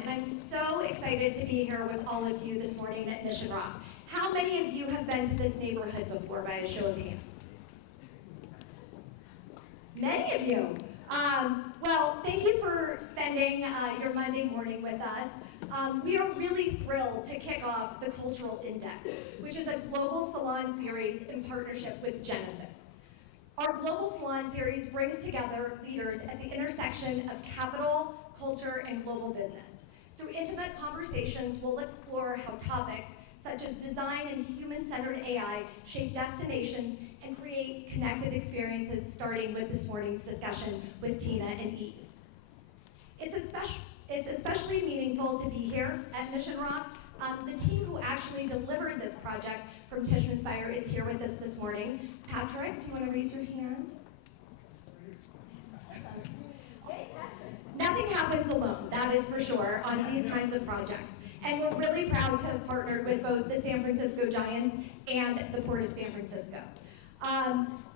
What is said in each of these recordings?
and I'm so excited to be here with all of you this morning at Mission Rock. How many of you have been to this neighborhood before, by a show of hands? Many of you. Well, thank you for spending your Monday morning with us. We are really thrilled to kick off the Cultural Index, which is a global salon series in partnership with Genesis. Our global salon series brings together leaders at the intersection of capital, culture, and global business. Through intimate conversations, we'll explore how topics such as design and human-centered AI shape destinations and create connected experiences, starting with this morning's discussion with Tina and Yves. It's especially meaningful to be here at Mission Rock. The team who actually delivered this project from Tishman Speyer is here with us this morning. Patrick, do you want to raise your hand? Nothing happens alone, that is for sure, on these kinds of projects. And we're really proud to have partnered with both the San Francisco Giants and the Port of San Francisco.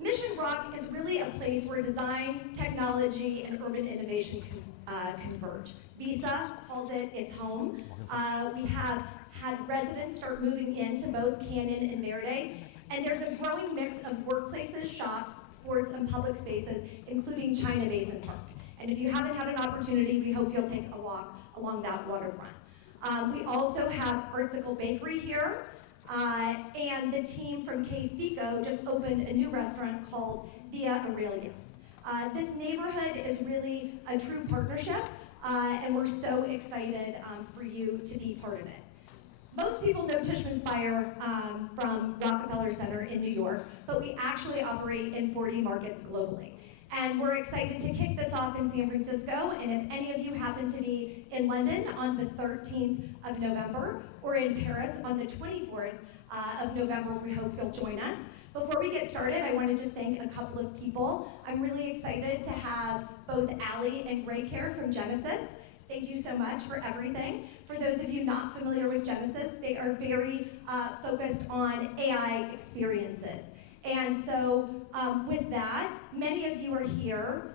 Mission Rock is really a place where design, technology, and urban innovation converge. Visa calls it its home. We have had residents start moving into both Canyon and Verde, and there's a growing mix of workplaces, shops, sports, and public spaces, including China Basin Park. And if you haven't had an opportunity, we hope you'll take a walk along that waterfront. We also have Artsicle Bakery here, and the team from K Fico just opened a new restaurant called Via Aurelia. This neighborhood is really a true partnership, and we're so excited for you to be part of it. Most people know Tishman Speyer from Rockefeller Center in New York, but we actually operate in 40 markets globally. And we're excited to kick this off in San Francisco, and if any of you happen to be in London on the 13th of November, or in Paris on the 24th of November, we hope you'll join us. Before we get started, I want to just thank a couple of people. I'm really excited to have both Allie and Greg here from Genesis. Thank you so much for everything. For those of you not familiar with Genesis, they are very focused on AI experiences. And so with that, many of you are here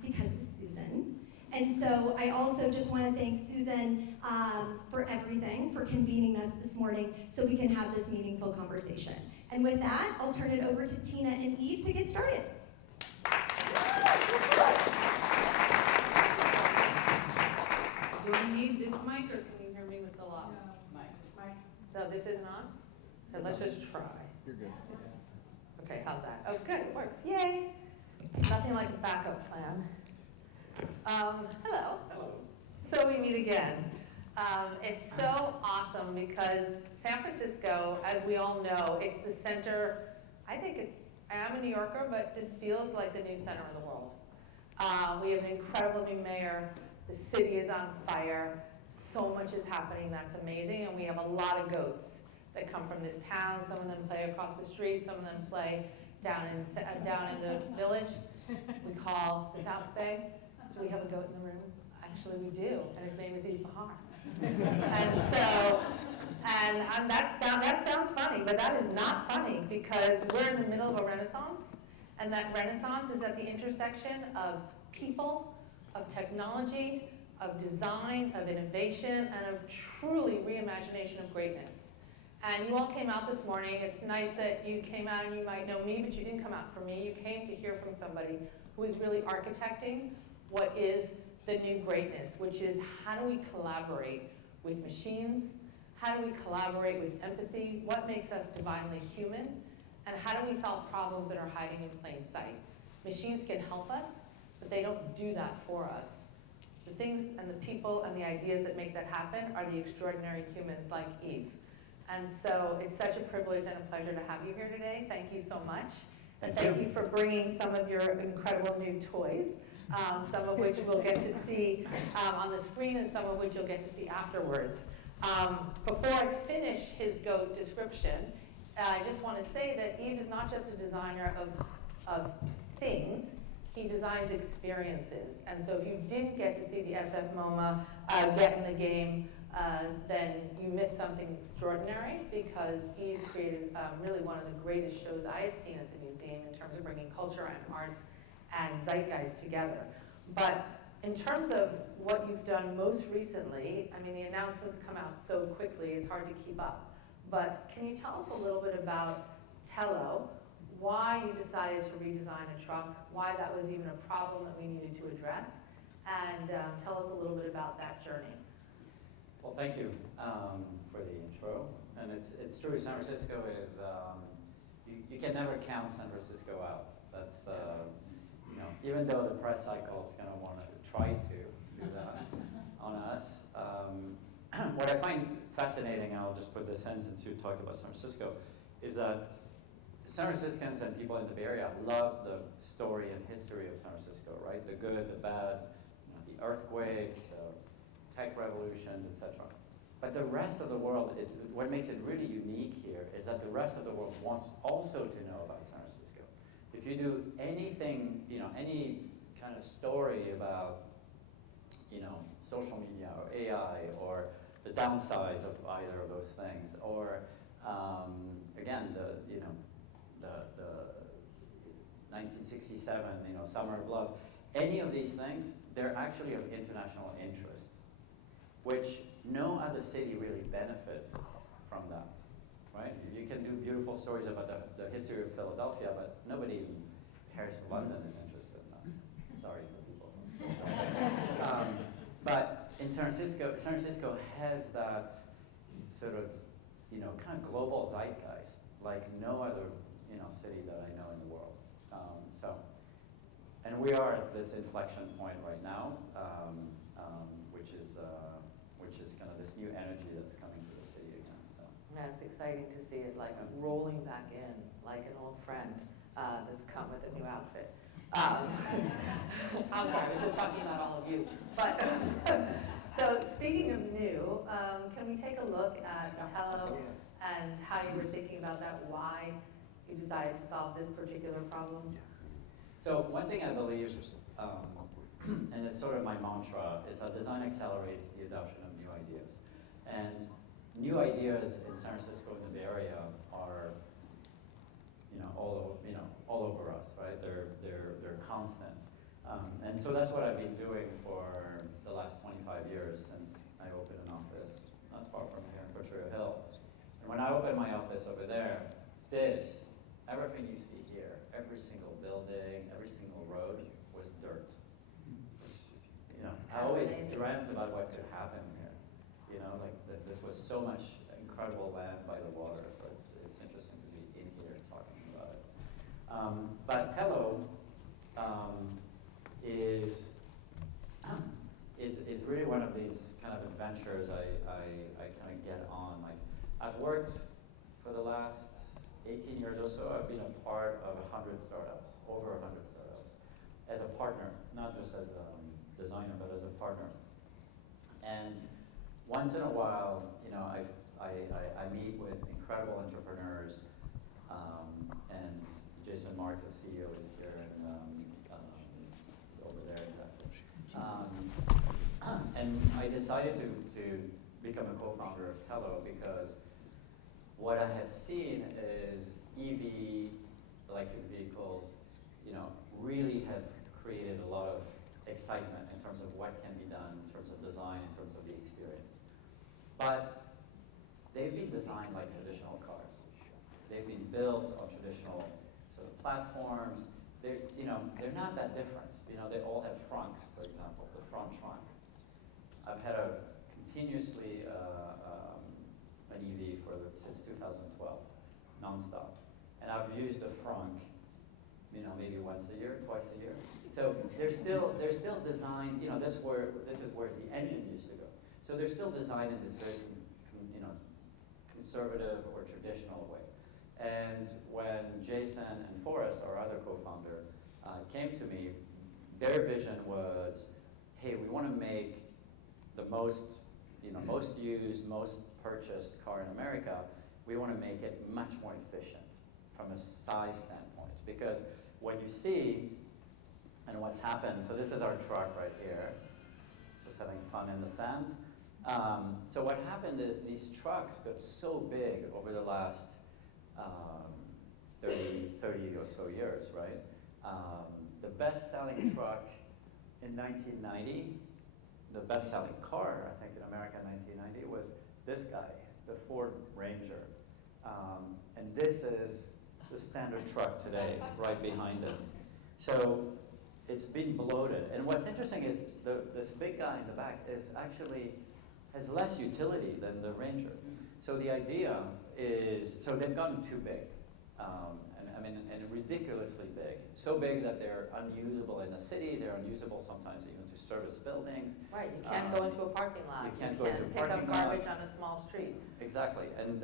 because of Susan. And so I also just want to thank Susan for everything, for convening us this morning so we can have this meaningful conversation. And with that, I'll turn it over to Tina and Yves to get started. Do we need this mic, or can you hear me with the lock? No. Mic. No, this isn't on? Okay, let's just try. You're good. Okay, how's that? Oh, good, it works. Yay! Nothing like a backup plan. Hello. Hello. So we meet again. It's so awesome because San Francisco, as we all know, it's the center. I am a New Yorker, but this feels like the new center of the world. We have an incredible new mayor. The city is on fire. So much is happening that's amazing, and we have a lot of goats that come from this town. Some of them play across the street. Some of them play down in the village. We call the South Bay. Do we have a goat in the room? Actually, we do, and his name is Yves Béhar. and that sounds funny, but that is not funny because we're in the middle of a renaissance, and that renaissance is at the intersection of people, of technology, of design, of innovation, and of truly reimagination of greatness. And you all came out this morning. It's nice that you came out, and you might know me, but you didn't come out for me. You came to hear from somebody who is really architecting what is the new greatness, which is how do we collaborate with machines? How do we collaborate with empathy? What makes us divinely human? And how do we solve problems that are hiding in plain sight? Machines can help us, but they don't do that for us. The things and the people and the ideas that make that happen are the extraordinary humans like Yves. And so it's such a privilege and a pleasure to have you here today. Thank you so much. And thank you for bringing some of your incredible new toys, some of which we'll get to see on the screen and some of which you'll get to see afterwards. Before I finish his GOAT description, I just want to say that Yves is not just a designer of things, he designs experiences. And so if you didn't get to see the SF MoMA get in the game, then you missed something extraordinary because Yves created really one of the greatest shows I had seen at the museum in terms of bringing culture and arts and zeitgeist together. But In terms of what you've done most recently, I mean, the announcements come out so quickly, it's hard to keep up. But can you tell us a little bit about TELO, why you decided to redesign a truck, why that was even a problem that we needed to address, and tell us a little bit about that journey. Well, thank you for the intro. And it's true, San Francisco is, you can never count San Francisco out. That's, you know, even though the press cycle is going to want to try to do that on us. What I find fascinating, and I'll just put this in since you talked about San Francisco, is that San Franciscans and people in the Bay Area love the story and history of San Francisco, right? The good, the bad, you know, the earthquake, the tech revolutions, etc. But the rest of the world, what makes it really unique here is that the rest of the world wants also to know about San Francisco. If you do anything, you know, any kind of story about, you know, social media or AI or the downsides of either of those things, or again, the 1967, you know, Summer of Love, any of these things, they're actually of international interest, which no other city really benefits from that, right? You can do beautiful stories about the history of Philadelphia, but nobody in Paris or London is interested in that. Sorry for people. But in San Francisco has that sort of, you know, kind of global zeitgeist like no other, you know, city that I know in the world. And we are at this inflection point right now, which is kind of this new energy that's coming to the city again. So. Yeah, it's exciting to see it like rolling back in, like an old friend that's come with a new outfit. I'm sorry, I was just talking about all of you. But so speaking of new, can we take a look at TELO and how you were thinking about that? Why you decided to solve this particular problem? So one thing I believe, and it's sort of my mantra, is that design accelerates the adoption of new ideas. And new ideas in San Francisco and the Bay Area are, all over us, right? They're constant. And so that's what I've been doing for the last 25 years since I opened an office not far from here in Potrero Hill. And when I opened my office over there, everything you see here, every single building, every single road was dirt. I always dreamt about what could happen here. This was so much incredible land by the water, so it's interesting to be in here talking about it. But TELO is really one of these kind of adventures I kind of get on. Like, I've worked for the last 18 years or so, I've been a part of 100 startups, over 100 startups, as a partner, not just as a designer, but as a partner. And once in a while, I meet with incredible entrepreneurs, and Jason Marks, the CEO, is here, and he's over there in fact. And I decided to become a co-founder of TELO because what I have seen is EV, electric vehicles, really have created a lot of excitement in terms of what can be done, in terms of design, in terms of the experience. But they've been designed like traditional cars. They've been built on traditional sort of platforms. They're not that different. They all have fronts, for example, the front trunk. I've had continuously an EV since 2012, nonstop. And I've used the front, maybe once a year, twice a year. So they're still designed, this is where the engine used to go. So they're still designed in this very, conservative or traditional way. And when Jason and Forrest, our other co-founder, came to me, their vision was, hey, we want to make the most used, most purchased car in America. We want to make it much more efficient from a size standpoint. Because what you see and what's happened, so this is our truck right here, just having fun in the sand. So what happened is these trucks got so big over the last 30 or so years, right? The best-selling truck in 1990, the best-selling car, I think, in America in 1990 was this guy, the Ford Ranger. And this is the standard truck today, right behind it. So it's been bloated. And what's interesting is this big guy in the back has less utility than the Ranger. So the idea is, so they've gotten too big. And ridiculously big. So big that they're unusable in a city, they're unusable sometimes even to service buildings. Right, you can't go into a parking lot. You can't go into a pick parking up garbage lot. on a small street. Exactly, and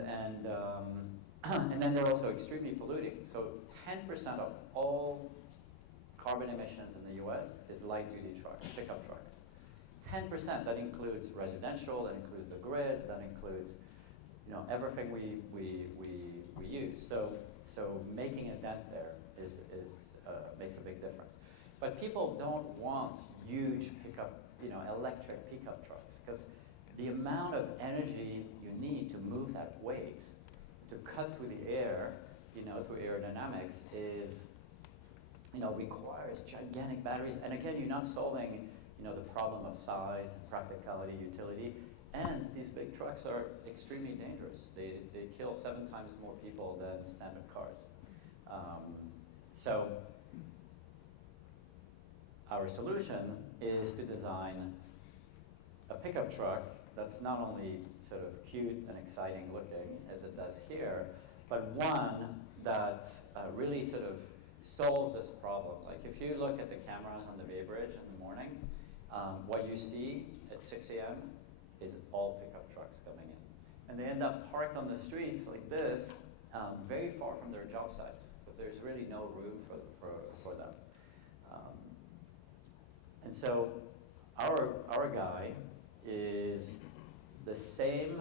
then they're also extremely polluting. So 10% of all carbon emissions in the US is light-duty trucks, pickup trucks. 10%, that includes residential, that includes the grid, that includes everything we use. So making a dent there makes a big difference. But people don't want huge electric pickup trucks, because the amount of energy you need to move that weight, to cut through the air, through aerodynamics, requires gigantic batteries. And again, you're not solving, the problem of size, practicality, utility. And these big trucks are extremely dangerous. They kill 7 times more people than standard cars. So our solution is to design a pickup truck that's not only sort of cute and exciting looking as it does here, but one that really sort of solves this problem. Like if you look at the cameras on the Bay Bridge in the morning, what you see at 6 a.m. is all pickup trucks coming in. And they end up parked on the streets like this, very far from their job sites, because there's really no room for them. And so our guy is the same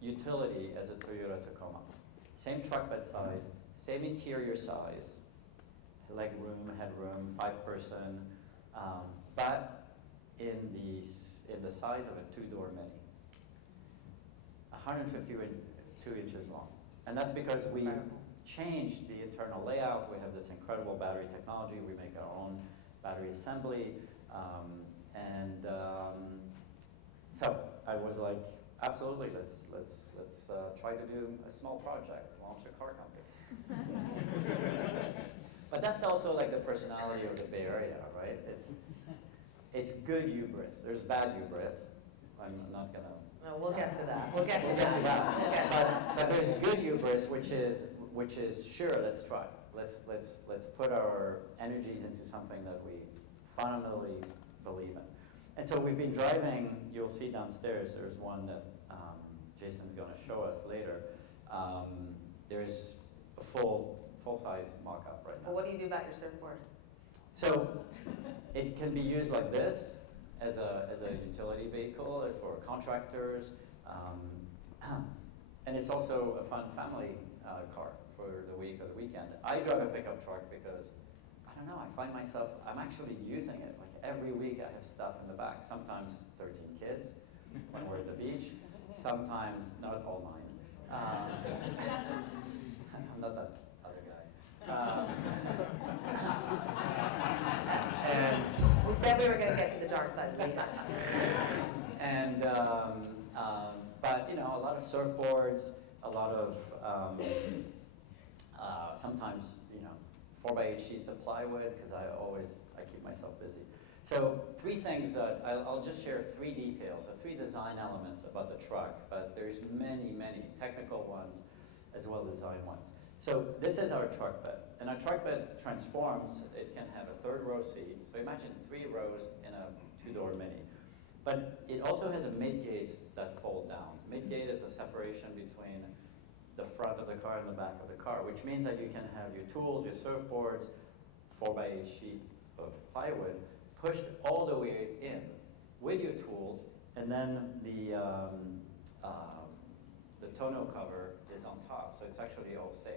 utility as a Toyota Tacoma. Same truck bed size, same interior size, leg room, headroom, 5-person, but in the size of a 2-door Mini, 152 inches long. And that's because we changed the internal layout. We have this incredible battery technology. We make our own battery assembly. So I was like, absolutely, let's try to do a small project, launch a car company. But that's also like the personality of the Bay Area, right? It's good hubris. There's bad hubris. I'm not gonna. No, we'll get to that. We'll get to We'll get to that. that. But there's good hubris, which is sure. Let's try. Let's put our energies into something that we fundamentally believe in. And so we've been driving. You'll see downstairs. There's one that Jason's going to show us later. There's a full-size mock-up right now. Well, what do you do about your surfboard? So it can be used like this as a utility vehicle for contractors, and it's also a fun family car for the week or the weekend. I drive a pickup truck because, I don't know, I find myself, I'm actually using it. Like every week I have stuff in the back, sometimes 13 kids when we're at the beach, sometimes not all mine. I'm not that other guy. And We said we were going to get to the dark side. and but a lot of surfboards, a lot of sometimes 4x8 sheets of plywood, because I keep myself busy. So 3 things that I'll just share 3 details, or 3 design elements about the truck, but there's many technical ones as well as design ones. So this is our truck bed, and our truck bed transforms. It can have a 3rd row seat. So imagine 3 rows in a 2-door Mini. But it also has a mid-gates that fold down. Mid-gate is a separation between the front of the car and the back of the car, which means that you can have your tools, your surfboards, 4x8 sheet of plywood, pushed all the way in with your tools, and then the tonneau cover is on top, so it's actually all safe.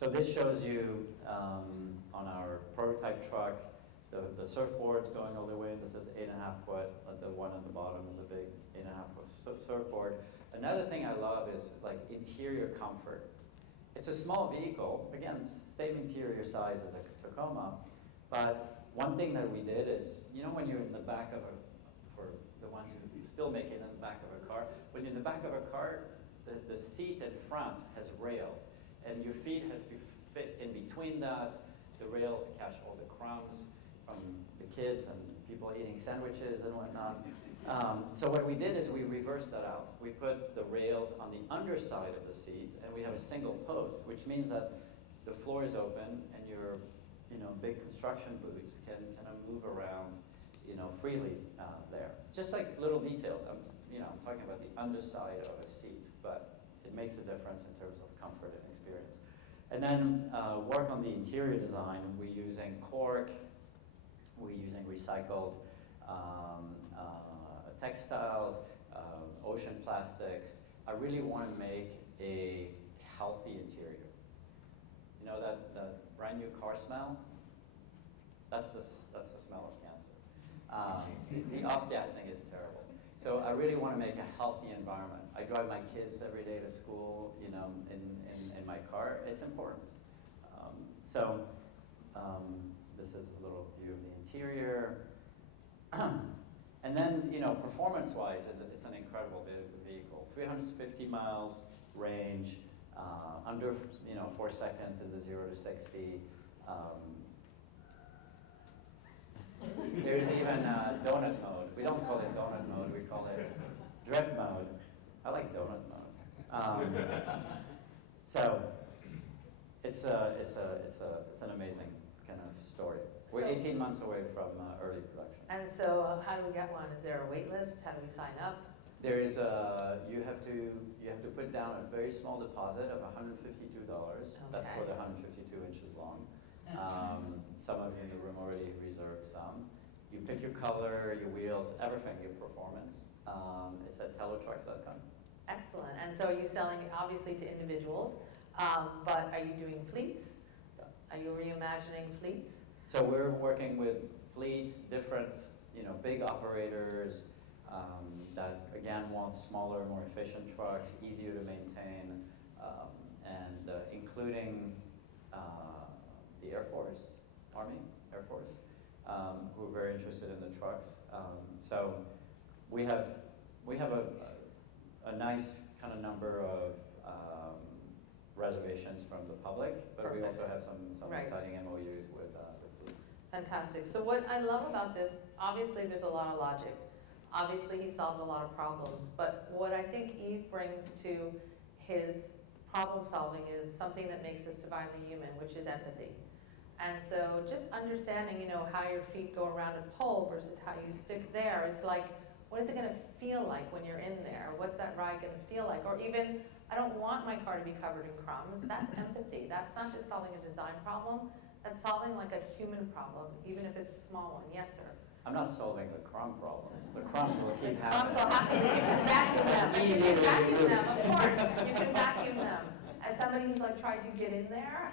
So this shows you on our prototype truck, the surfboard's going all the way, and this is 8.5 foot, the one on the bottom is a big 8.5 foot surfboard. Another thing I love is like interior comfort. It's a small vehicle, again, same interior size as a Tacoma, but one thing that we did is, when you're in the back of for the ones who still make it in the back of a car, when you're in the back of a car, the seat in front has rails, and your feet have to fit in between that. The rails catch all the crumbs from the kids and people eating sandwiches and whatnot. So what we did is we reversed that out. We put the rails on the underside of the seat, and we have a single post, which means that the floor is open, and your big construction boots can kind of move around freely there. Just like little details. I'm talking about the underside of a seat, but it makes a difference in terms of comfort and experience. And then work on the interior design. We're using cork, we're using recycled textiles, ocean plastics. I really want to make a healthy interior. You know that brand new car smell? That's the smell of cancer. The off-gassing is terrible. So I really want to make a healthy environment. I drive my kids every day to school, in my car. It's important. This is a little view of the interior. And then, performance-wise, it's an incredible vehicle. 350 miles range, under 4 seconds in the 0 to 60. There's even donut mode. We don't call it donut mode. We call it drift mode. I like donut mode. So it's an amazing kind of story. We're 18 months away from early production. And so, how do we get one? Is there a wait list? How do we sign up? There is you have to put down a very small deposit of $152. That's for the 152 inches long. Some of you in the room already reserved some. You pick your color, your wheels, everything, your performance. It's at TELOTrucks.com. Excellent. And so, are you selling obviously to individuals, but are you doing fleets? Are you reimagining fleets? So we're working with fleets, different, big operators that again want smaller, more efficient trucks, easier to maintain, and including the Air Force, Army, Air Force, who are very interested in the trucks. So we have a nice kind of number of reservations from the public, but we also have some exciting MOUs with fleets. Fantastic. So what I love about this, obviously there's a lot of logic. Obviously he solved a lot of problems, but what I think Yves brings to his problem solving is something that makes us divinely human, which is empathy. And so just understanding, how your feet go around a pole versus how you stick there, it's like, what is it going to feel like when you're in there? What's that ride going to feel like? Or even, I don't want my car to be covered in crumbs. That's empathy. That's not just solving a design problem. That's solving like a human problem, even if it's a small one. Yes, sir. I'm not solving the crumb problems. The crumbs will keep The crumbs happening. will happen, but you can vacuum them. Easy You can to vacuum remove. them, of course. You can vacuum them. As somebody who's like tried to get in there,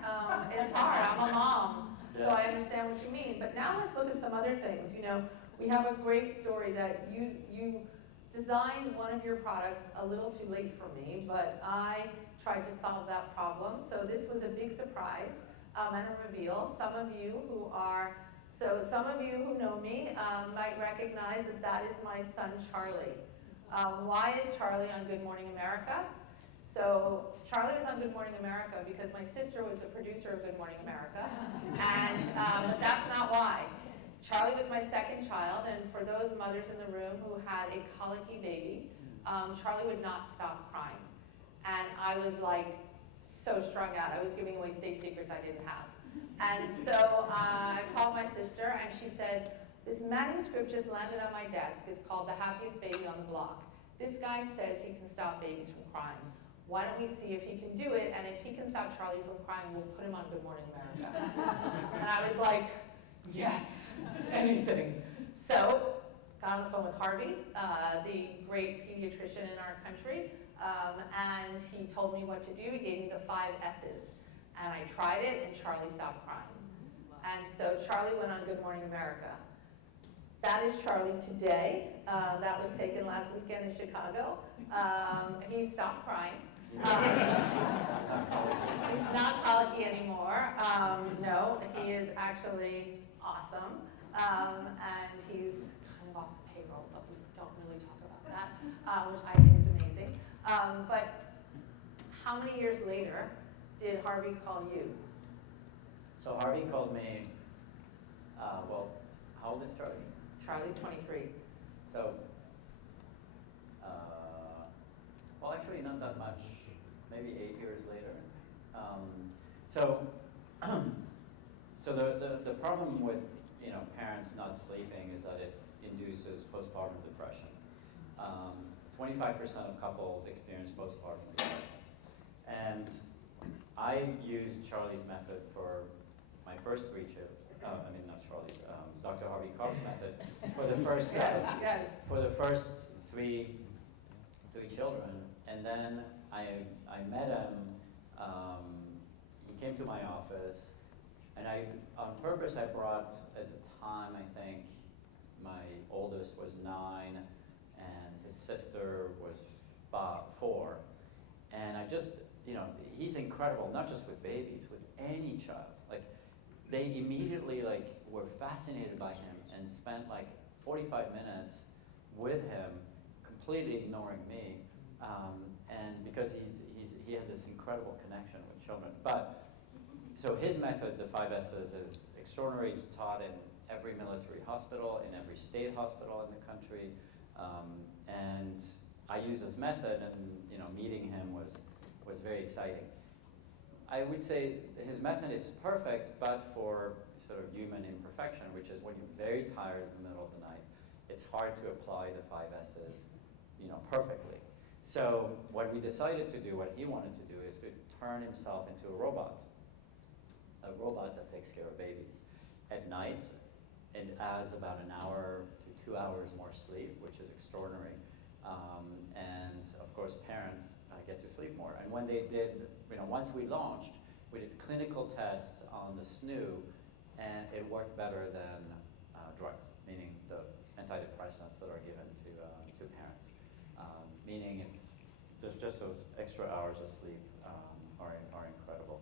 it's hard. I'm a mom, so I understand what you mean. But now let's look at some other things. We have a great story that you designed one of your products a little too late for me, but I tried to solve that problem. So this was a big surprise and a reveal. Some of you who know me might recognize that is my son, Charlie. Why is Charlie on Good Morning America? So Charlie was on Good Morning America because my sister was the producer of Good Morning America, and but that's not why. Charlie was my second child, and for those mothers in the room who had a colicky baby, Charlie would not stop crying. And I was like so strung out. I was giving away state secrets I didn't have. And so I called my sister, and she said, this manuscript just landed on my desk. It's called The Happiest Baby on the Block. This guy says he can stop babies from crying. Why don't we see if he can do it, and if he can stop Charlie from crying, we'll put him on Good Morning America. And I was like, yes, anything. So, got on the phone with Harvey, the great pediatrician in our country, and he told me what to do. He gave me the 5 S's. And I tried it, and Charlie stopped crying. And so Charlie went on Good Morning America. That is Charlie today. That was taken last weekend in Chicago. He stopped crying. He's not colicky anymore. No, he is actually awesome. And he's kind of off the payroll, but we don't really talk about that, which I think is amazing. But how many years later did Harvey call you? So Harvey called me, well, how old is Charlie? Charlie's 23. So, well, actually not that much, maybe 8 years later. So, so the problem with parents not sleeping is that it induces postpartum depression. 25% of couples experience postpartum depression, and I used Charlie's method for my first 3 children. I mean, not Charlie's, Dr. Harvey Karp's method for the first Yes. for the first three children, and then I met him. He came to my office, and on purpose I brought, at the time I think my oldest was 9, and his sister was 4, and I just he's incredible, not just with babies, with any child. Like, they immediately were fascinated by him and spent 45 minutes with him, completely ignoring me, and because he has this incredible connection with children. But so his method, the 5 S's, is extraordinary. It's taught in every military hospital, in every state hospital in the country, and I use his method, and meeting him was very exciting. I would say his method is perfect, but for sort of human imperfection, which is when you're very tired in the middle of the night, it's hard to apply the 5 S's, perfectly. So what we decided to do, what he wanted to do, is to turn himself into a robot that takes care of babies. At night, it adds about an hour to 2 hours more sleep, which is extraordinary. And of course, parents get to sleep more. And when they did, once we launched, we did clinical tests on the SNOO, and it worked better than drugs, meaning the antidepressants that are given to parents. Meaning there's just those extra hours of sleep are incredible.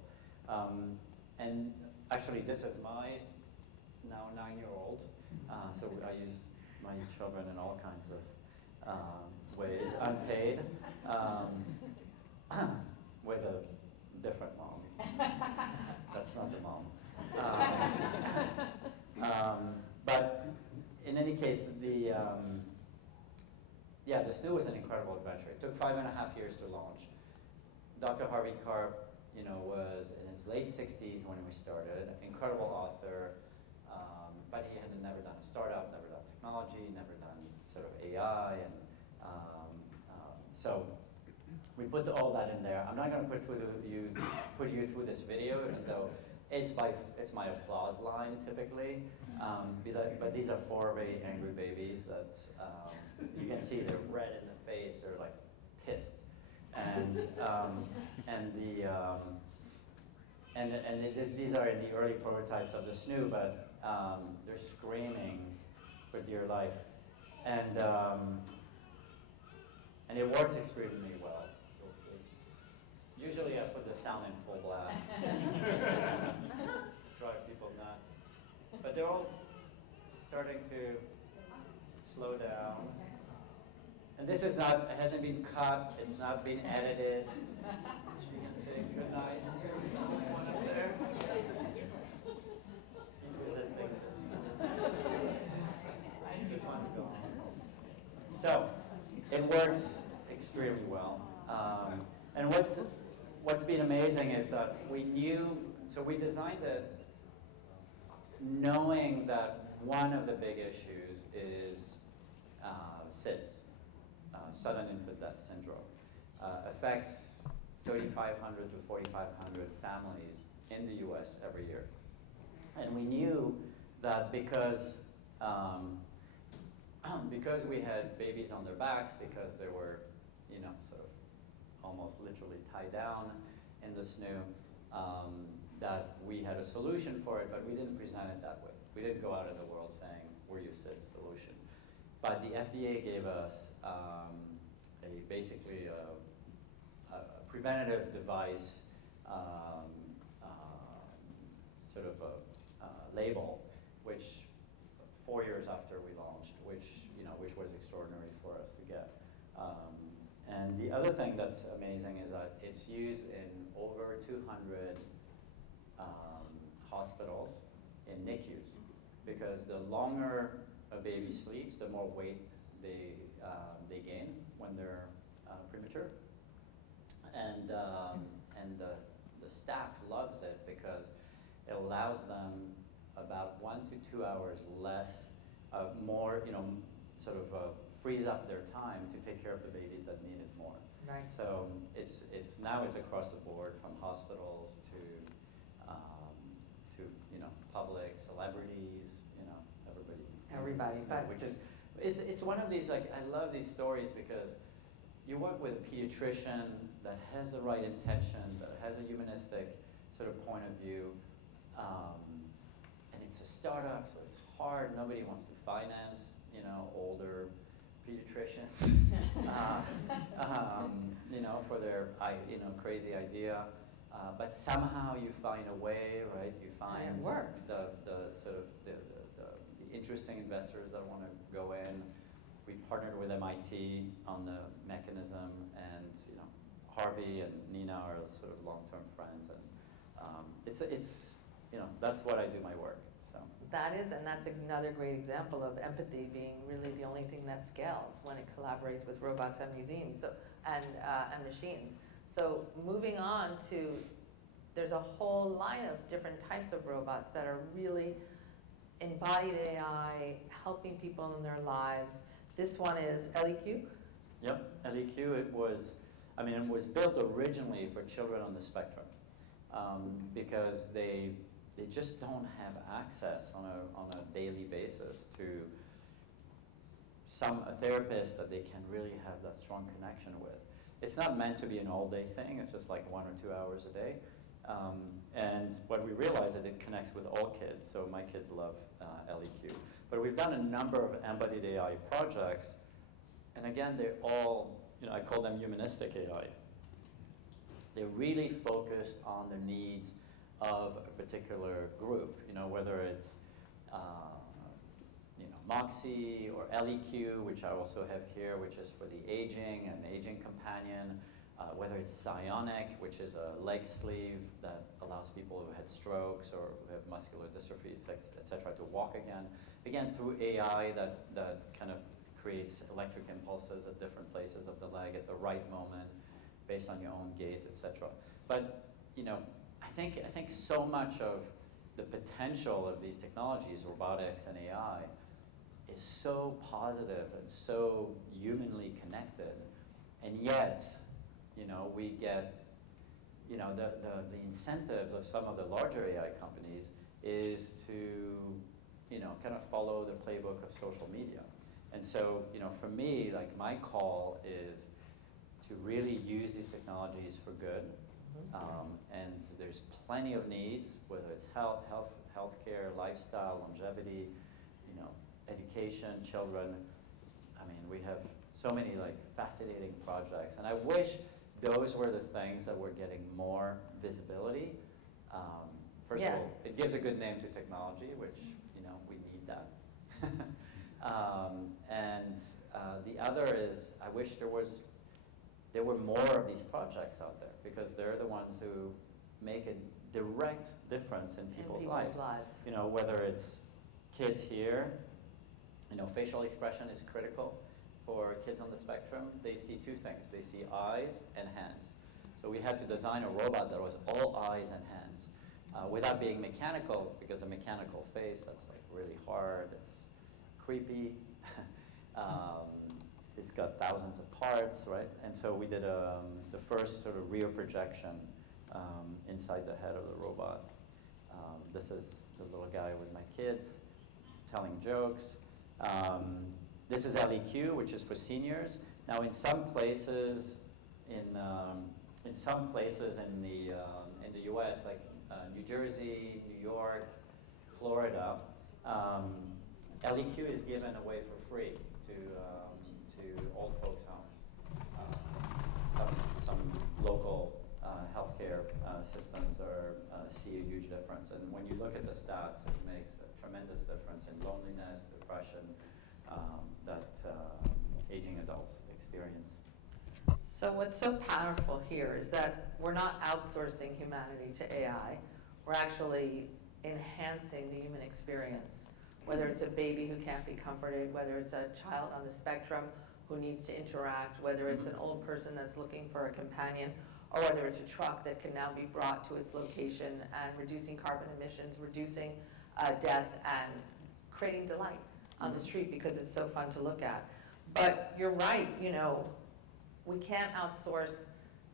And actually, this is my now 9-year-old, so I use my children in all kinds of ways, unpaid, with a different mom. That's not the mom. But in any case, the SNOO was an incredible adventure. It took 5.5 years to launch. Dr. Harvey Karp, was in his late 60s when we started, incredible author, but he had never done a startup, never done technology, never done sort of AI, and so we put all that in there. I'm not going to put you through this video, even though it's my applause line typically. But these are 4 very angry babies that you can see they're red in the face. They're pissed, these are in the early prototypes of the SNOO, but they're screaming for dear life, and it works extremely well. You'll see. Usually I put the sound in full blast, just to drive people nuts. But they're all starting to slow down. And this is not, it hasn't been cut, it's not been edited. You can say good night. One up there. He's resisting. This one's gone. So, it works extremely well. And what's been amazing is that we designed it knowing that one of the big issues is SIDS, sudden infant death syndrome. Affects 3,500 to 4,500 families in the US every year. And we knew that because we had babies on their backs, because they were, sort of almost literally tied down in the SNOO, that we had a solution for it, but we didn't present it that way. We didn't go out in the world saying, we're your SIDS solution. But the FDA gave us basically a preventative device, sort of a label, which 4 years after we launched, which was extraordinary for us to get. And the other thing that's amazing is that it's used in over 200 hospitals in NICUs, because the longer a baby sleeps, the more weight they gain when they're premature. And the staff loves it because it allows them about 1 to 2 hours less, more, frees up their time to take care of the babies that need it more. Right. So it's across the board, from hospitals to public, celebrities, everybody. Everybody, but which is, it's one of these, like, I love these stories because you work with a pediatrician that has the right intention, that has a humanistic sort of point of view, and it's a startup, so it's hard. Nobody wants to finance, older pediatricians, for their, crazy idea. But somehow you find a way, right? You find and it works. the interesting investors that want to go in. We partnered with MIT on the mechanism, and Harvey and Nina are sort of long-term friends, and it's that's what I do my work. So And that's another great example of empathy being really the only thing that scales when it collaborates with robots and museums, and machines. So moving on to, there's a whole line of different types of robots that are really embodied AI, helping people in their lives. This one is ElliQ. Yep, ElliQ, it was built originally for children on the spectrum, because they just don't have access on a daily basis to a therapist that they can really have that strong connection with. It's not meant to be an all-day thing. It's just like 1 or 2 hours a day. And what we realized is it connects with all kids. So my kids love ElliQ. But we've done a number of embodied AI projects. And again, they're all, I call them humanistic AI. They're really focused on the needs of a particular group, whether it's Moxie or ElliQ, which I also have here, which is for the aging and aging companion, whether it's Psionic, which is a leg sleeve that allows people who had strokes or who have muscular dystrophies, et cetera, to walk again. Again, through AI that kind of creates electric impulses at different places of the leg at the right moment, based on your own gait, et cetera. But, I think so much of the potential of these technologies, robotics and AI, is so positive and so humanly connected, and yet, we get, the incentives of some of the larger AI companies is to, kind of follow the playbook of social media. And so, for me, like, my call is to really use these technologies for good. And there's plenty of needs, whether it's healthcare, lifestyle, longevity, education, children. We have so many fascinating projects, and I wish those were the things that were getting more visibility. First of all, it gives a good name to technology, which we need that. And the other is, I wish there were more of these projects out there, because they're the ones who make a direct difference in people's lives. Whether it's kids here, facial expression is critical for kids on the spectrum. They see two things. They see eyes and hands. So we had to design a robot that was all eyes and hands, without being mechanical, because a mechanical face, that's really hard, it's creepy. It's got thousands of parts, right? And so we did the first sort of rear projection inside the head of the robot. This is the little guy with my kids telling jokes. This is ElliQ, which is for seniors. Now, in some places in the U.S., like New Jersey, New York, Florida, ElliQ is given away for free to old folks' homes. Some local healthcare care systems see a huge difference. And when you look at the stats, it makes a tremendous difference in loneliness, depression, that aging adults experience. So what's so powerful here is that we're not outsourcing humanity to AI. We're actually enhancing the human experience. Whether it's a baby who can't be comforted, whether it's a child on the spectrum who needs to interact, whether it's an old person that's looking for a companion, or whether it's a truck that can now be brought to its location and reducing carbon emissions, reducing death, and creating delight on the street because it's so fun to look at. But you're right, we can't outsource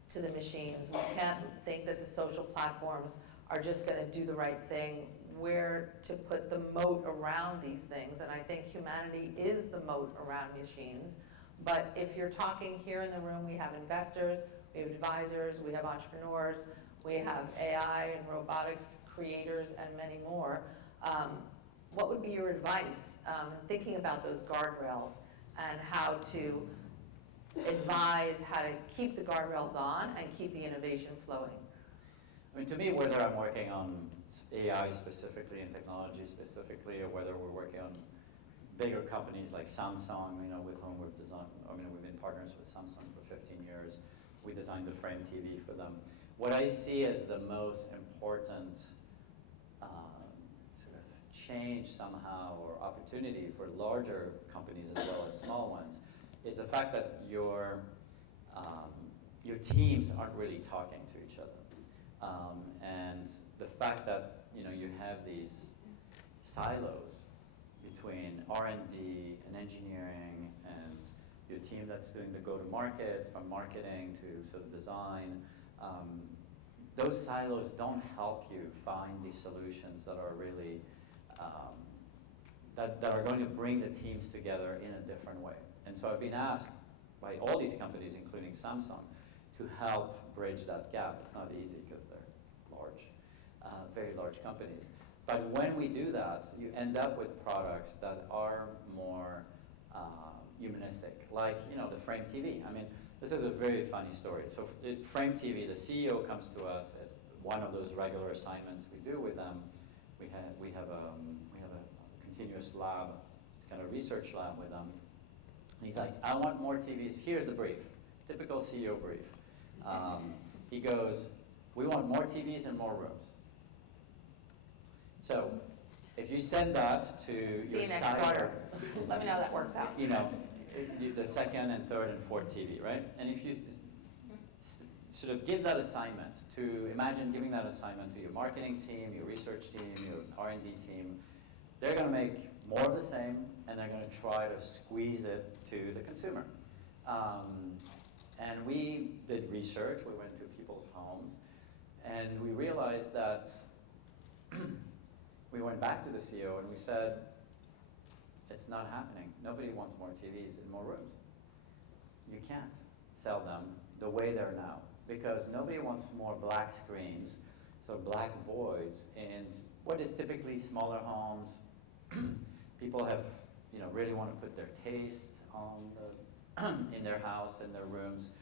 to the machines. We can't think that the social platforms are just going to do the right thing. Where to put the moat around these things, and I think humanity is the moat around machines. But if you're talking here in the room, we have investors, we have advisors, we have entrepreneurs, we have AI and robotics creators, and many more. What would be your advice thinking about those guardrails and how to advise how to keep the guardrails on and keep the innovation flowing? I mean, to me, whether I'm working on AI specifically and technology specifically, or whether we're working on bigger companies like Samsung, with whom we've been partners with Samsung for 15 years. We designed the Frame TV for them. What I see as the most important sort of change somehow, or opportunity for larger companies as well as small ones, is the fact that your teams aren't really talking to each other. And the fact that you have these silos between R&D and engineering and your team that's doing the go-to-market, from marketing to sort of design, those silos don't help you find these solutions that are really, that are going to bring the teams together in a different way. And so I've been asked by all these companies, including Samsung, to help bridge that gap. It's not easy because they're large, very large companies. But when we do that, you end up with products that are more humanistic, like the Frame TV. I mean, this is a very funny story. So Frame TV, the CEO comes to us as one of those regular assignments we do with them. We have a continuous lab. It's kind of a research lab with them. And he's like, I want more TVs. Here's the brief, typical CEO brief. He goes, we want more TVs and more rooms. So if you send that to See your you next silo, quarter. Let me know how that works out. The second and third and fourth TV, right? And if you sort of give that assignment to, imagine giving that assignment to your marketing team, your research team, your R&D team, they're going to make more of the same, and they're going to try to squeeze it to the consumer. And we did research. We went to people's homes, and we realized that we went back to the CEO and we said, it's not happening. Nobody wants more TVs in more rooms. You can't sell them the way they're now, because nobody wants more black screens, so black voids in what is typically smaller homes. People have, really want to put their taste on in their house, in their rooms.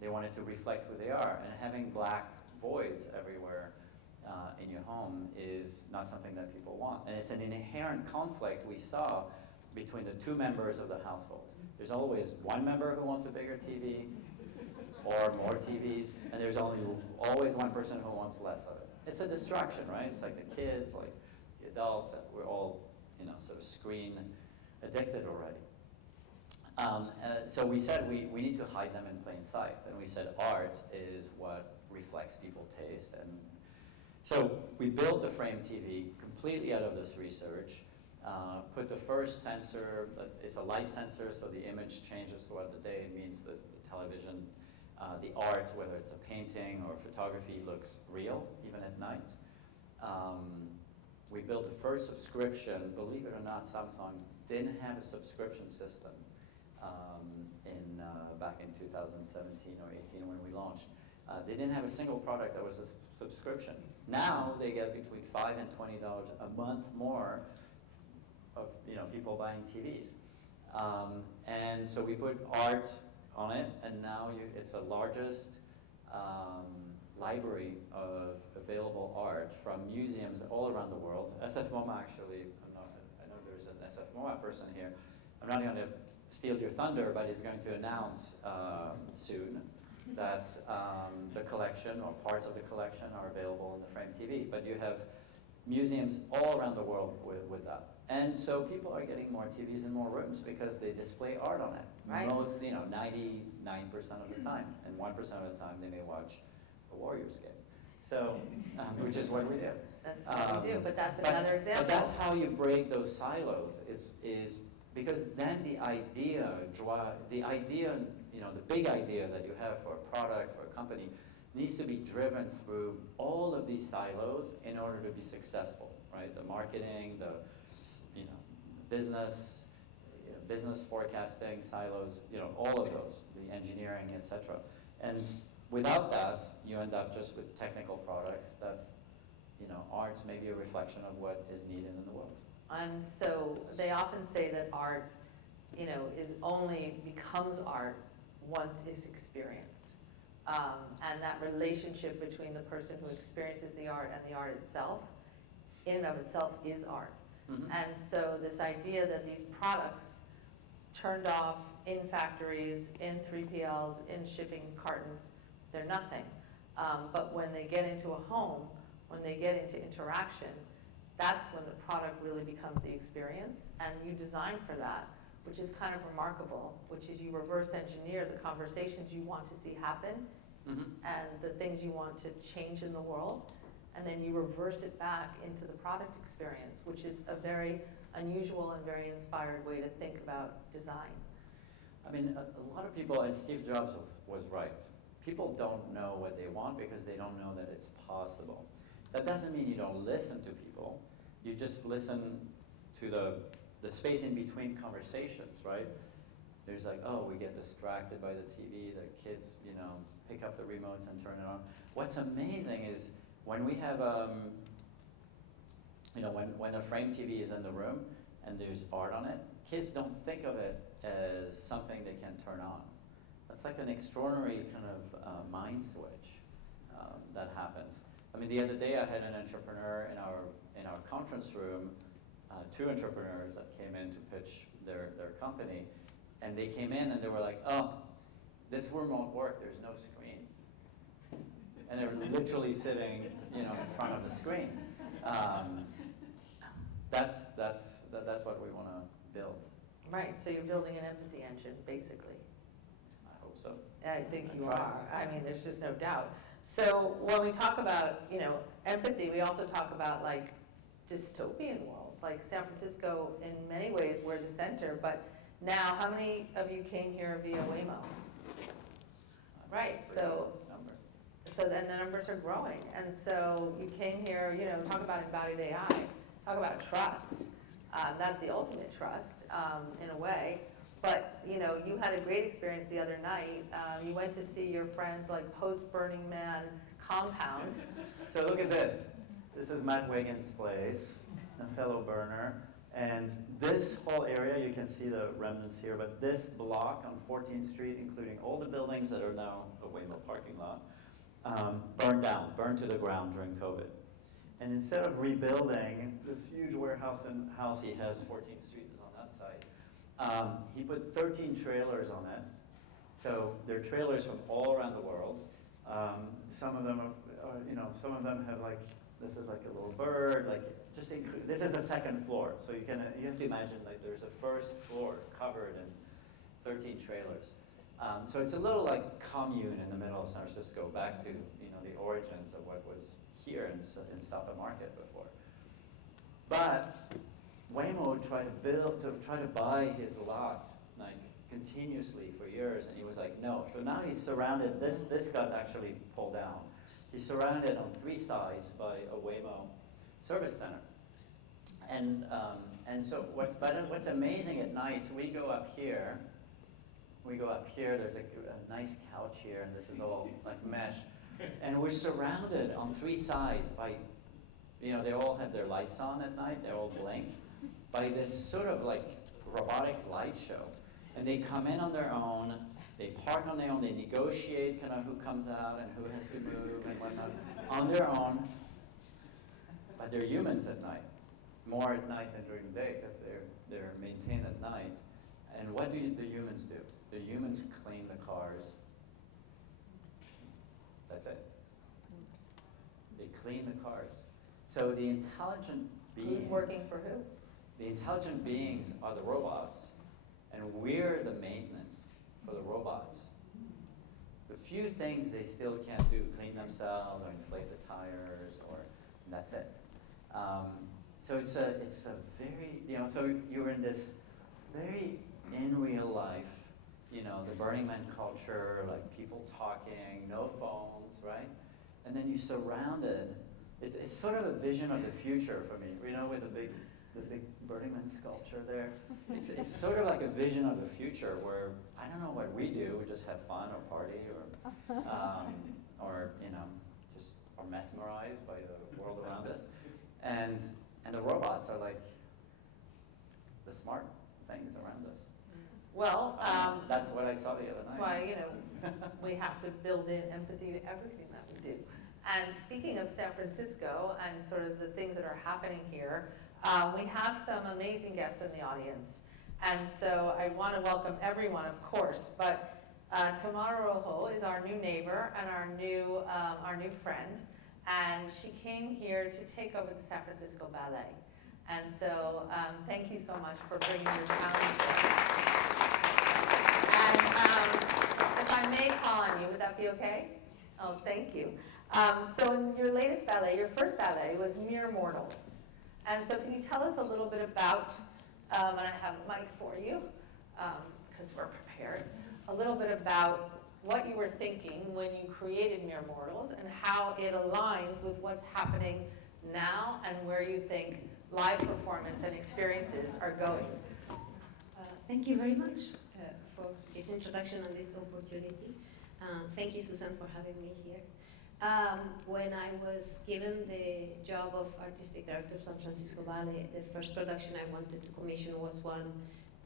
They want it to reflect who they are, and having black voids everywhere in your home is not something that people want. And it's an inherent conflict we saw between the two members of the household. There's always one member who wants a bigger TV or more TVs, and there's always one person who wants less of it. It's a distraction, right? It's like the kids, like the adults, that we're all, sort of screen addicted already. So we said we need to hide them in plain sight, and we said art is what reflects people's taste. And so we built the Frame TV completely out of this research, put the first sensor, it's a light sensor, so the image changes throughout the day. It means that the television, the art, whether it's a painting or photography, looks real, even at night. We built the first subscription. Believe it or not, Samsung didn't have a subscription system back in 2017 or 18 when we launched. They didn't have a single product that was a subscription. Now they get between $5 and $20 a month more of people buying TVs. And so we put art on it, and now it's the largest library of available art from museums all around the world. SF MoMA actually, I know there's an SF MoMA person here. I'm not going to steal your thunder, but he's going to announce soon that the collection or parts of the collection are available in the Frame TV. But you have museums all around the world with that. And so people are getting more TVs in more rooms because they display art on it. Right. Most, 99% of the time. And 1% of the time they may watch a Warriors game. So, which is what we do. That's what we do, but that's another example. But that's how you break those silos is because then the idea, the big idea that you have for a product, for a company, needs to be driven through all of these silos in order to be successful, right? The marketing, the business, business forecasting silos, all of those, the engineering, etc. And without that, you end up just with technical products that, art may be a reflection of what is needed in the world. And so they often say that art, becomes art once it's experienced. And that relationship between the person who experiences the art and the art itself, in and of itself, is art. Mm-hmm. And so this idea that these products turned off in factories, in 3PLs, in shipping cartons, they're nothing. But when they get into a home, when they get into interaction, that's when the product really becomes the experience. And you design for that, which is kind of remarkable, which is you reverse engineer the conversations you want to see happen Mm-hmm. and the things you want to change in the world, and then you reverse it back into the product experience, which is a very unusual and very inspired way to think about design. I mean, a lot of people, and Steve Jobs was right, people don't know what they want because they don't know that it's possible. That doesn't mean you don't listen to people, you just listen to the space in between conversations, right? There's like, oh, we get distracted by the TV, the kids, pick up the remotes and turn it on. What's amazing is when we have, when a frame TV is in the room and there's art on it, kids don't think of it as something they can turn on. That's like an extraordinary kind of mind switch that happens. I mean, the other day I had an entrepreneur in our conference room, two entrepreneurs that came in to pitch their company, and they came in and they were like, oh, this remote work, there's no screens. And they were literally sitting, in front of the screen. That's what we want to build. Right, so you're building an empathy engine, basically. I hope so. I think you try. are. I mean, there's just no doubt. So when we talk about, empathy, we also talk about like dystopian worlds. Like San Francisco, in many ways, we're the center, but now, how many of you came here via Waymo? Right, so then the numbers are growing. And so you came here, talk about embodied AI, talk about trust. That's the ultimate trust, in a way. But, you had a great experience the other night. You went to see your friends like post-Burning Man compound. So look at this. This is Matt Wiggins' place, a fellow burner. And this whole area, you can see the remnants here, but this block on 14th Street, including all the buildings that are now a Waymo parking lot, burned to the ground during COVID. And instead of rebuilding this huge warehouse and house he has, 14th Street is on that side, he put 13 trailers on it. So they're trailers from all around the world. Some of them are, some of them have like, this is like a little bird, like this is the second floor. So you have to imagine like there's a first floor covered in 13 trailers. So it's a little like commune in the middle of San Francisco, back to the origins of what was here in South of Market before. But Waymo tried to buy his lot like continuously for years, and he was like, no. So now he's surrounded. This got actually pulled down. He's surrounded on 3 sides by a Waymo service center. And so what's amazing at night, we go up here. There's a nice couch here, and this is all like mesh. And we're surrounded on 3 sides by, they all have their lights on at night, they all blink, by this sort of like robotic light show. And they come in on their own, they park on their own, they negotiate kind of who comes out and who has to move and whatnot on their own. But they're humans at night, more at night than during the day because they're maintained at night. And what do the humans do? The humans clean the cars. That's it. They clean the cars. So the intelligent beings. Who's working for who? The intelligent beings are the robots, and we're the maintenance for the robots. The few things they still can't do, clean themselves or inflate the tires, or and that's it. So it's a very, so you're in this very in real life, the Burning Man culture, like people talking, no phones, right? And then you surrounded, it's sort of a vision of the future for me, with the big Burning Man sculpture there. It's sort of like a vision of the future where, I don't know what we do, we just have fun or party or just are mesmerized by the world around us. And the robots are like the smart things around us. Well, that's what I saw the other that's night. why, we have to build in empathy to everything that we do. And speaking of San Francisco and sort of the things that are happening here, we have some amazing guests in the audience. And so I want to welcome everyone, of course, but Tamara Rojo is our new neighbor and our new friend. And she came here to take over the San Francisco Ballet. And so thank you so much for bringing your talent to us. And if I may call on you, would that be okay? Oh, thank you. So in your latest ballet, your first ballet was Mere Mortals. And so can you tell us a little bit about, and I have a mic for you, because we're prepared, a little bit about what you were thinking when you created Mere Mortals and how it aligns with what's happening now and where you think live performance and experiences are going. Thank you very much for this introduction and this opportunity. Thank you, Susan, for having me here. When I was given the job of Artistic Director of San Francisco Ballet, the first production I wanted to commission was one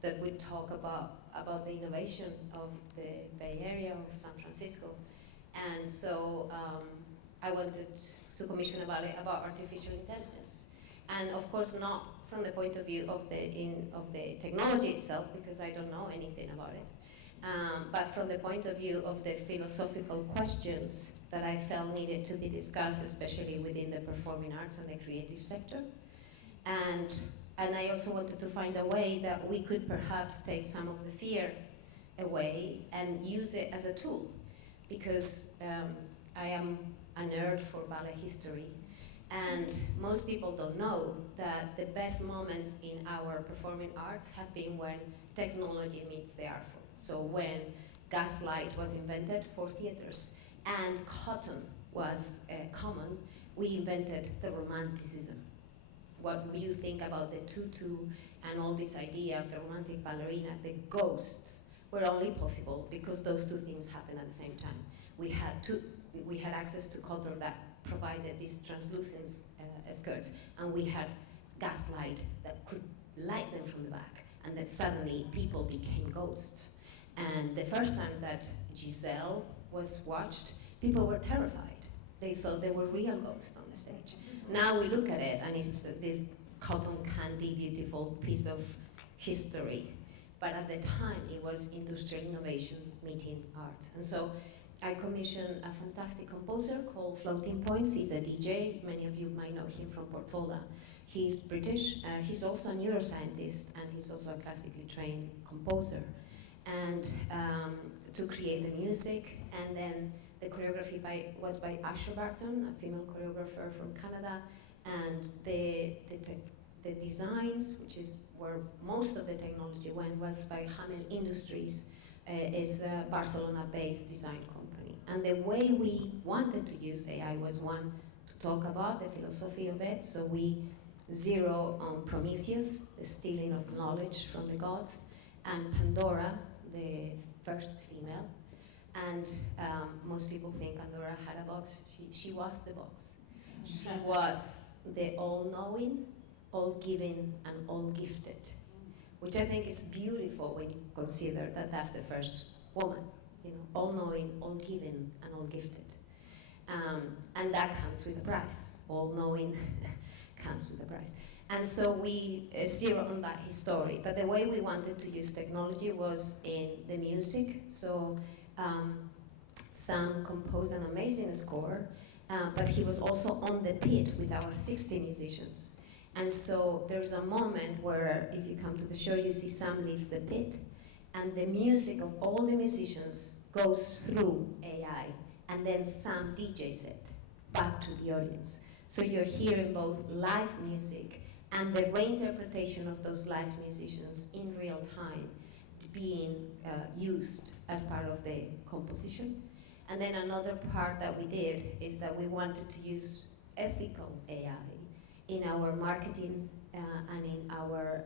that would talk about the innovation of the Bay Area of San Francisco. And so I wanted to commission a ballet about artificial intelligence. And of course not from the point of view of the technology itself, because I don't know anything about it, but from the point of view of the philosophical questions that I felt needed to be discussed, especially within the performing arts and the creative sector. And I also wanted to find a way that we could perhaps take some of the fear away and use it as a tool, because I am a nerd for ballet history, and most people don't know that the best moments in our performing arts have been when technology meets the art form. So when gaslight was invented for theaters and cotton was common, we invented the romanticism. What do you think about the tutu and all this idea of the romantic ballerina? The ghosts were only possible because those two things happened at the same time. We had access to cotton that provided these translucent skirts, and we had gaslight that could light them from the back, and then suddenly people became ghosts. And the first time that Giselle was watched, people were terrified. They thought they were real ghosts on the stage. Now we look at it, and it's this cotton candy, beautiful piece of history. But at the time, it was industrial innovation meeting art. And so I commissioned a fantastic composer called Floating Points. He's a DJ. Many of you might know him from Portola. He's British. He's also a neuroscientist, and he's also a classically trained composer. And to create the music, and then the choreography was by Asher Barton, a female choreographer from Canada, and the designs, which is where most of the technology went, was by Hamel Industries, is a Barcelona-based design company. And the way we wanted to use AI was, one, to talk about the philosophy of it. So we zero on Prometheus, the stealing of knowledge from the gods, and Pandora, the first female. And most people think Pandora had a box. She was the box. She was the all-knowing, all-giving, and all-gifted. which I think is beautiful when you consider that that's the first woman, all-knowing, all-giving, and all-gifted. And that comes with a price. All-knowing comes with a price. And so we zero on that history. But the way we wanted to use technology was in the music. So Sam composed an amazing score, but he was also on the pit with our 60 musicians. And so there's a moment where, if you come to the show, you see Sam leaves the pit, and the music of all the musicians goes through AI, and then Sam DJs it back to the audience. So you're hearing both live music and the reinterpretation of those live musicians in real time being used as part of the composition. And then another part that we did is that we wanted to use ethical AI in our marketing and in our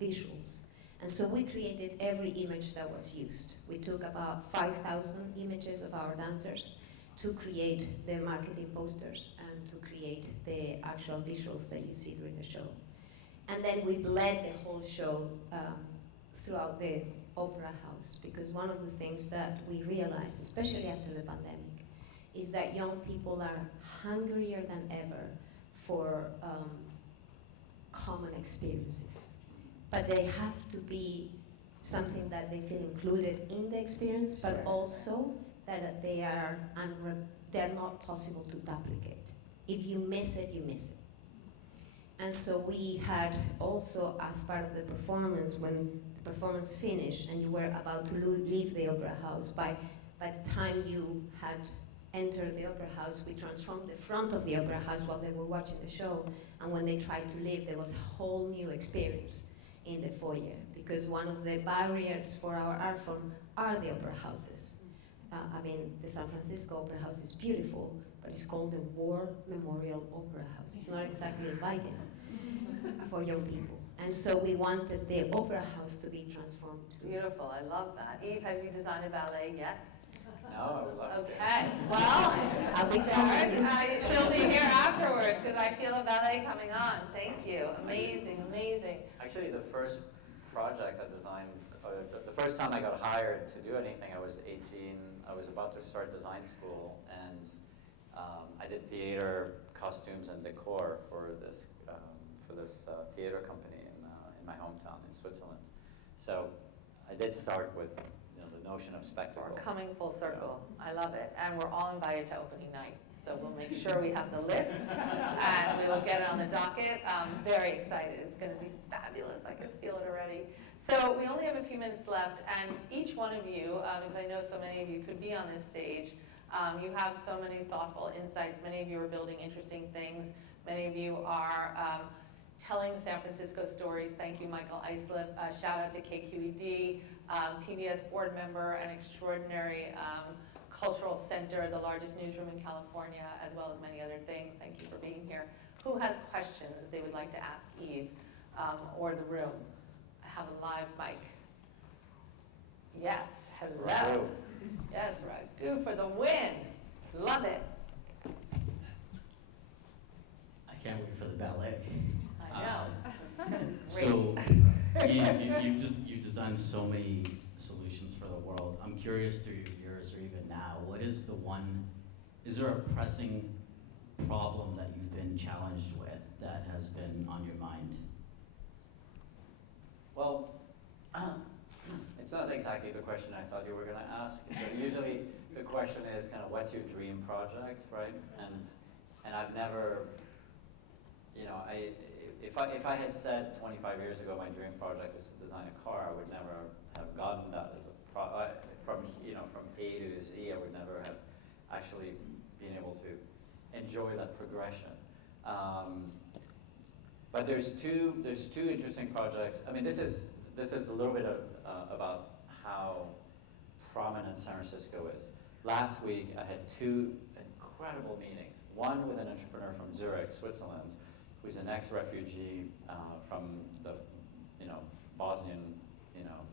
visuals. And so we created every image that was used. We took about 5,000 images of our dancers to create the marketing posters and to create the actual visuals that you see during the show. And then we bled the whole show throughout the opera house, because one of the things that we realized, especially after the pandemic, is that young people are hungrier than ever for common experiences. But they have to be something that they feel included in the experience, but also that they're not possible to duplicate. If you miss it, you miss it. And so we had also, as part of the performance, when the performance finished and you were about to leave the opera house, by the time you had entered the opera house, we transformed the front of the opera house while they were watching the show, and when they tried to leave, there was a whole new experience in the foyer, because one of the barriers for our art form are the opera houses. I mean, the San Francisco Opera House is beautiful, but it's called the War Memorial Opera House. It's not exactly inviting for young people. And so we wanted the opera house to be transformed. Beautiful, I love that. Eve, have you designed a ballet yet? No, I would love to. Okay, well, I'll be coming. she'll be here afterwards, because I feel a ballet coming on. Thank you, amazing, amazing. Actually, the first project I designed, the first time I got hired to do anything, I was 18. I was about to start design school, and I did theater costumes and decor for this theater company in my hometown in Switzerland. So I did start with the notion of spectacle. We're coming full circle. I love it, and we're all invited to opening night. So we'll make sure we have the list, and we will get it on the docket. I'm very excited. It's going to be fabulous. I can feel it already. So we only have a few minutes left, and each one of you, because I know so many of you could be on this stage, you have so many thoughtful insights. Many of you are building interesting things. Many of you are telling San Francisco stories. Thank you, Michael Islip. Shout out to KQED, PBS board member, an extraordinary cultural center, the largest newsroom in California, as well as many other things. Thank you for being here. Who has questions that they would like to ask Yves or the room? I have a live mic. Yes, hello. Ragu. Yes, Ragu for the win. Love it. I can't wait for the ballet. I know. So, you've designed so many solutions for the world. I'm curious through yours, or even now, is there a pressing problem that you've been challenged with that has been on your mind? Well, it's not exactly the question I thought you were going to ask. But usually the question is kind of, what's your dream project, right? And I've never, if I had said 25 years ago my dream project is to design a car, I would never have gotten that as a from A to Z. I would never have actually been able to enjoy that progression. But there's two interesting projects. I mean, this is a little bit about how prominent San Francisco is. Last week, I had two incredible meetings. One with an entrepreneur from Zurich, Switzerland, who's an ex-refugee from the Bosnian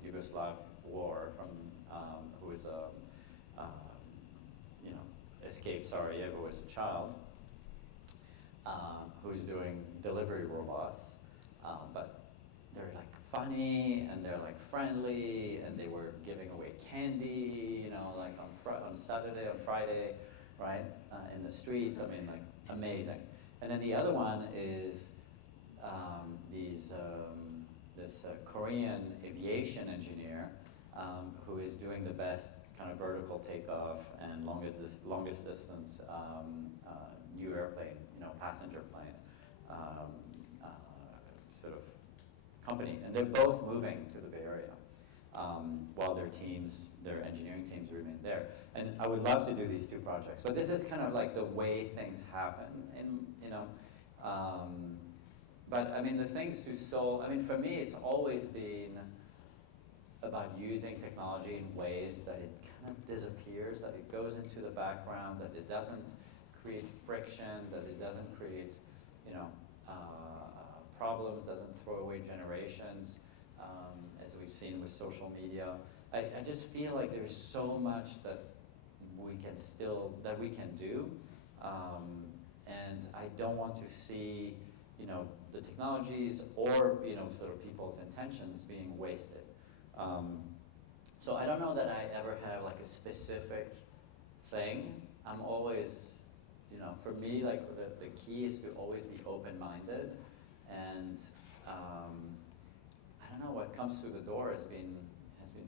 Yugoslav war, who is escaped Sarajevo as a child, who's doing delivery robots, but they're like funny, and they're like friendly, and they were giving away candy, you know, like on Saturday, on Friday, right, in the streets. I mean, like amazing. And then the other one is this Korean aviation engineer who is doing the best kind of vertical takeoff and longest distance new airplane, you know, passenger plane sort of company. And they're both moving to the Bay Area while their engineering teams remain there. And I would love to do these two projects. But this is kind of like the way things happen, you know. But I mean, the things to solve, I mean, for me, it's always been about using technology in ways that it kind of disappears, that it goes into the background, that it doesn't create friction, that it doesn't create, you know, problems, doesn't throw away generations, as we've seen with social media. I just feel like there's so much that we can do, and I don't want to see, you know, the technologies or, you know, sort of people's intentions being wasted. So I don't know that I ever have like a specific thing. I'm always, you know, for me, like the key is to always be open-minded, and I don't know, what comes through the door has been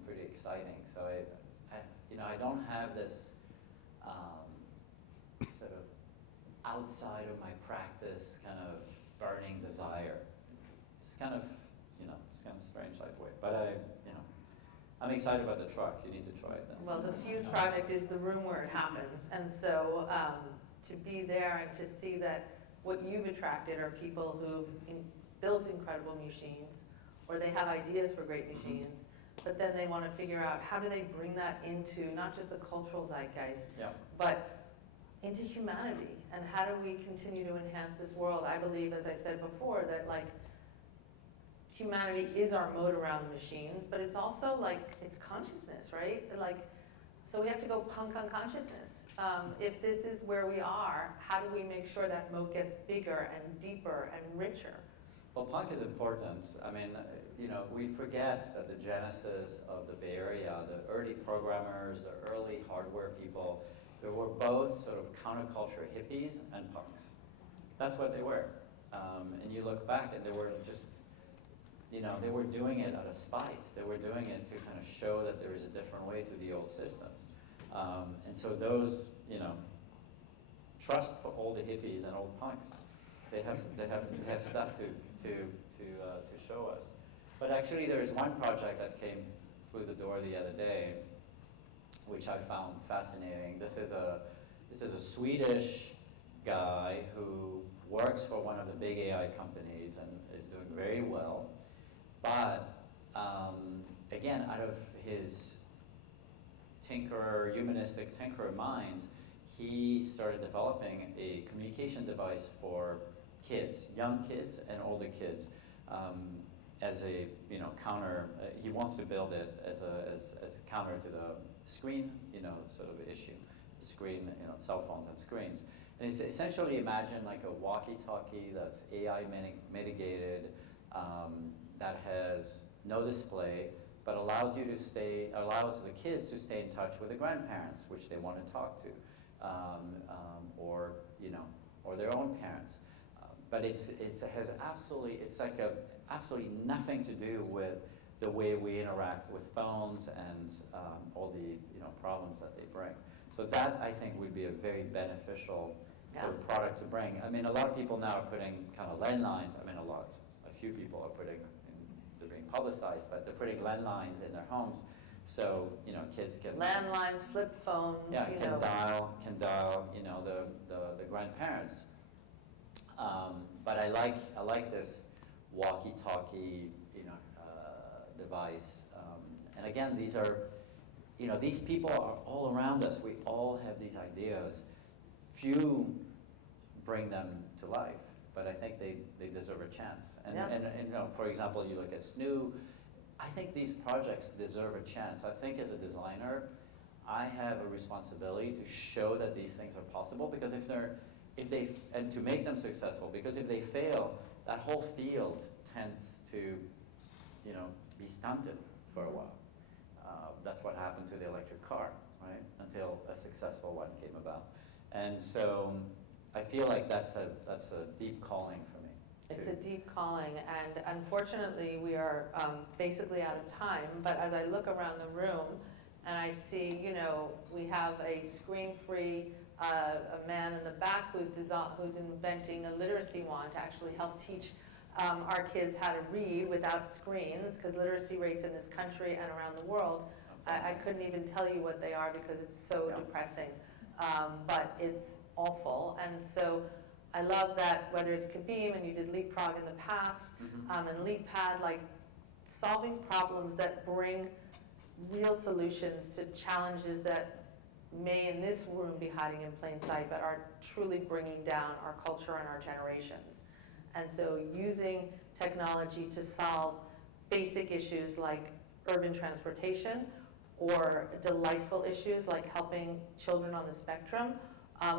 pretty exciting. So I don't have this sort of outside of my practice kind of burning desire. It's kind of, you know, it's kind of strange that way. But I'm excited about the truck. You need to try it then. Well, the Fuse project is the room where it happens, and so to be there and to see that what you've attracted are people who've built incredible machines, or they have ideas for great machines, but then they want to figure out how do they bring that into not just the cultural zeitgeist, but into humanity, and how do we continue to enhance this world? I believe, as I said before, that like humanity is our mode around the machines, but it's also like, it's consciousness, right? Like, so we have to go punk on consciousness. If this is where we are, how do we make sure that moat gets bigger and deeper and richer? Well, punk is important. I mean, you know, we forget that the genesis of the Bay Area, the early programmers, the early hardware people, they were both sort of counterculture hippies and punks. That's what they were. And you look back and they were just, you know, they were doing it out of spite. They were doing it to kind of show that there is a different way to the old systems. And so those, you know, trust for all the hippies and old punks. They have stuff to show us. But actually, there is one project that came through the door the other day, which I found fascinating. This is a Swedish guy who works for one of the big AI companies and is doing very well. But again, out of his humanistic tinkerer mind, he started developing a communication device for kids, young kids and older kids, as a, you know, counter. He wants to build it as a counter to the screen, you know, sort of issue, screen, you know, cell phones and screens. And it's essentially, imagine like a walkie-talkie that's AI mitigated, that has no display, but allows the kids to stay in touch with the grandparents, which they want to talk to, or, you know, or their own parents. But it's like absolutely nothing to do with the way we interact with phones and all the, you know, problems that they bring. So that, I think, would be a very beneficial sort of product to bring. I mean, a lot of people now are putting kind of landlines. I mean, a few people are putting, they're being publicized, but they're putting landlines in their homes, so, you know, kids can Landlines, flip phones, can dial, you know, the grandparents. But I like this walkie-talkie, you know, device. And again, these are, you know, these people are all around us. We all have these ideas. Few bring them to life, but I think they deserve a chance. And you know, for example, you look at SNOO. I think these projects deserve a chance. I think as a designer, I have a responsibility to show that these things are possible, because and to make them successful, because if they fail, that whole field tends to, be stunted for a while. That's what happened to the electric car, right? Until a successful one came about. And so I feel like that's a deep calling for me. It's a deep calling, and unfortunately we are basically out of time, but as I look around the room and I see, we have a screen-free, a man in the back who's inventing a literacy wand to actually help teach our kids how to read without screens, because literacy rates in this country and around the world, I couldn't even tell you what they are because it's so depressing, but it's awful. And so I love that whether it's Kabeem and you did Leapfrog in the past, and LeapPad, like solving problems that bring real solutions to challenges that may in this room be hiding in plain sight, but are truly bringing down our culture and our generations. And so using technology to solve basic issues like urban transportation, or delightful issues like helping children on the spectrum,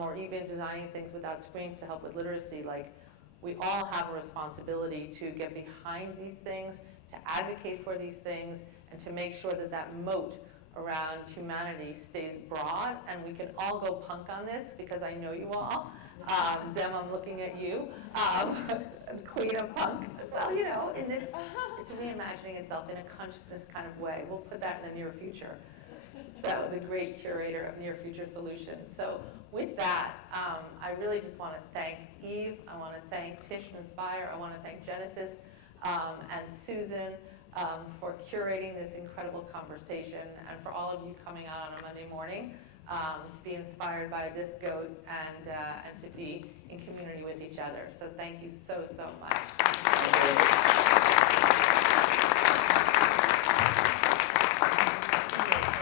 or even designing things without screens to help with literacy. Like, we all have a responsibility to get behind these things, to advocate for these things, and to make sure that that moat around humanity stays broad, and we can all go punk on this, because I know you all. Zem, I'm looking at you, queen of punk. Well, in this, it's reimagining itself in a consciousness kind of way. We'll put that in the near future. So, the great curator of near future solutions. So, with that, I really just want to thank Yves. I want to thank Tish from Inspire. I want to thank Genesis and Susan for curating this incredible conversation, and for all of you coming out on a Monday morning to be inspired by this goat and to be in community with each other. So thank you so, so much.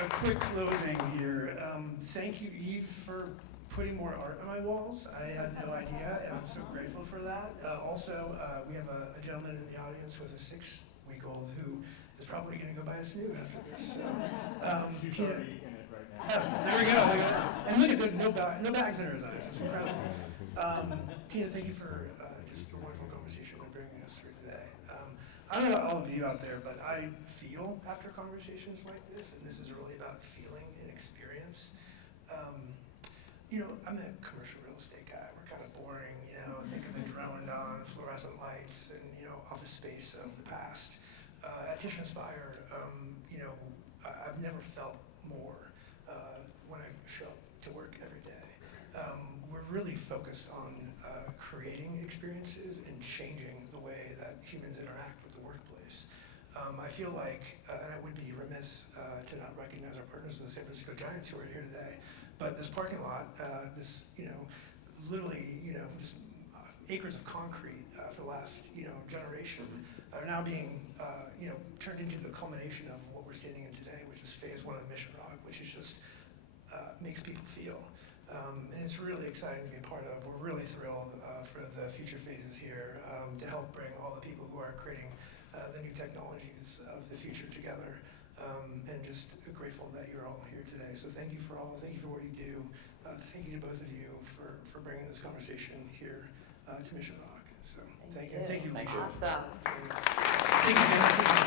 A quick closing here. Thank you, Yves, for putting more art on my walls. I had no idea, and I'm so grateful for that. Also, we have a gentleman in the audience with a 6-week-old who is probably going to go buy a SNOO after this. So, Tina, there we go. And look at, there's no bags in her eyes. It's incredible. Tina, thank you for just a wonderful conversation and bringing us through today. I don't know about all of you out there, but I feel after conversations like this, and this is really about feeling and experience. I'm a commercial real estate guy. We're kind of boring, think of the droned on fluorescent lights and, office space of the past. At Tish Inspire, I've never felt more when I show up to work every day. We're really focused on creating experiences and changing the way that humans interact with the workplace. I feel like, and I would be remiss to not recognize our partners, the San Francisco Giants, who are here today, but this parking lot, literally, just acres of concrete for the last, generation are now being, turned into the culmination of what we're standing in today, which is phase 1 of Mission Rock, which is just makes people feel. And it's really exciting to be a part of. We're really thrilled for the future phases here to help bring all the people who are creating the new technologies of the future together. And just grateful that you're all here today. So thank you for what you do. Thank you to both of you for bringing this conversation here to Mission Rock. So thank you. Awesome. Thank you, Genesis.